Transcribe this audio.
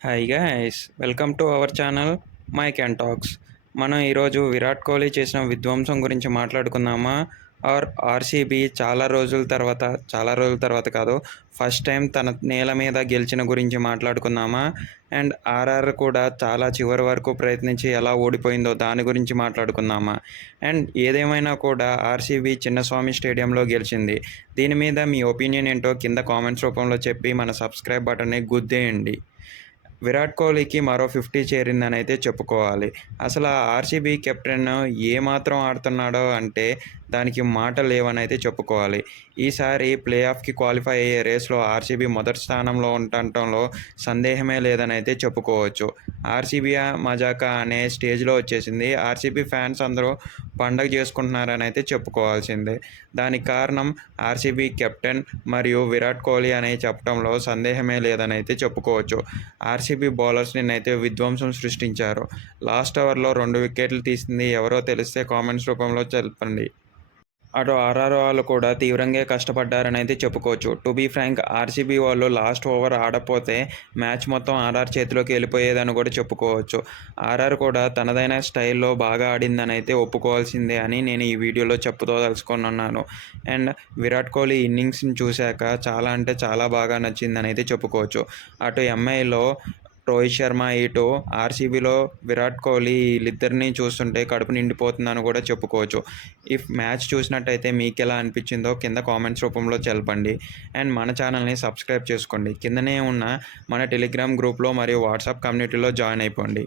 Hi guys welcome to our channel mic and talks. మనం ఈరోజు విరాట్ కోహ్లీ చేసిన విధ్వంసం గురించి మాట్లాడుకుందామా? ఆర్సీబీ చాలా రోజుల తర్వాత కాదు, ఫస్ట్ టైం తన నేల మీద గెలిచిన గురించి మాట్లాడుకుందామా? అండ్ ఆర్ఆర్ కూడా చాలా చివరి వరకు ప్రయత్నించి ఎలా ఓడిపోయిందో దాని గురించి మాట్లాడుకుందామా? అండ్ ఏదేమైనా కూడా ఆర్సీబీ చిన్నస్వామి స్టేడియంలో గెలిచింది. దీని మీద మీ ఒపీనియన్ ఏంటో కింద కామెంట్స్ రూపంలో చెప్పి మన సబ్స్క్రైబ్ బటన్ని గుద్దేయండి. విరాట్ కోహ్లీకి మరో 50 చేరిందని అయితే చెప్పుకోవాలి. అసలు ఆ ఆర్సీబీ కెప్టెన్ ఏమాత్రం ఆడుతున్నాడో అంటే దానికి మాటలు లేవని అయితే చెప్పుకోవాలి. ఈసారి ప్లే ఆఫ్కి క్వాలిఫై అయ్యే రేస్లో ఆర్సీబీ మొదటి స్థానంలో ఉండటంలో సందేహమే లేదని అయితే చెప్పుకోవచ్చు. ఆర్సీబీ మజాకా అనే స్టేజ్లో వచ్చేసింది. ఆర్సీబీ ఫ్యాన్స్ అందరూ పండగ చేసుకుంటున్నారని అయితే చెప్పుకోవాల్సిందే. దానికి కారణం ఆర్సీబీ కెప్టెన్ మరియు విరాట్ కోహ్లీ అని చెప్పడంలో సందేహమే లేదని అయితే చెప్పుకోవచ్చు. ఆర్సీబీ బౌలర్స్ నిన్నైతే విధ్వంసం సృష్టించారు. లాస్ట్ ఓవర్లో 2 వికెట్లు తీసింది ఎవరో తెలిస్తే కామెంట్స్ రూపంలో తెలపండి. అటు ఆర్ఆర్ వాళ్ళు కూడా తీవ్రంగా కష్టపడ్డారని అయితే చెప్పుకోవచ్చు. టు బీ ఫ్రాంక్, ఆర్సీబీ వాళ్ళు లాస్ట్ ఓవర్ ఆడపోతే మ్యాచ్ మొత్తం ఆర్ఆర్ చేతిలోకి వెళ్ళిపోయేదని కూడా చెప్పుకోవచ్చు. ఆర్ఆర్ కూడా తనదైన స్టైల్లో బాగా ఆడిందని అయితే ఒప్పుకోవాల్సిందే అని నేను ఈ వీడియోలో చెప్పుకోదలుచుకున్నాను. అండ్ విరాట్ కోహ్లీ ఇన్నింగ్స్ని చూశాక చాలా అంటే చాలా బాగా నచ్చిందని అయితే చెప్పుకోవచ్చు. అటు ఎంఐలో రోహిత్ శర్మ, ఇటు ఆర్సీబీలో విరాట్ కోహ్లీ వీళ్ళిద్దరిని చూస్తుంటే కడుపు నిండిపోతుందని కూడా చెప్పుకోవచ్చు. మ్యాచ్ చూసినట్టయితే మీకు ఎలా అనిపించిందో కింద కామెంట్స్ రూపంలో తెలపండి. అండ్ మన ఛానల్ని సబ్స్క్రైబ్ చేసుకోండి. కిందనే ఉన్న మన టెలిగ్రామ్ గ్రూప్లో మరియు వాట్సాప్ కమ్యూనిటీలో జాయిన్ అయిపోండి.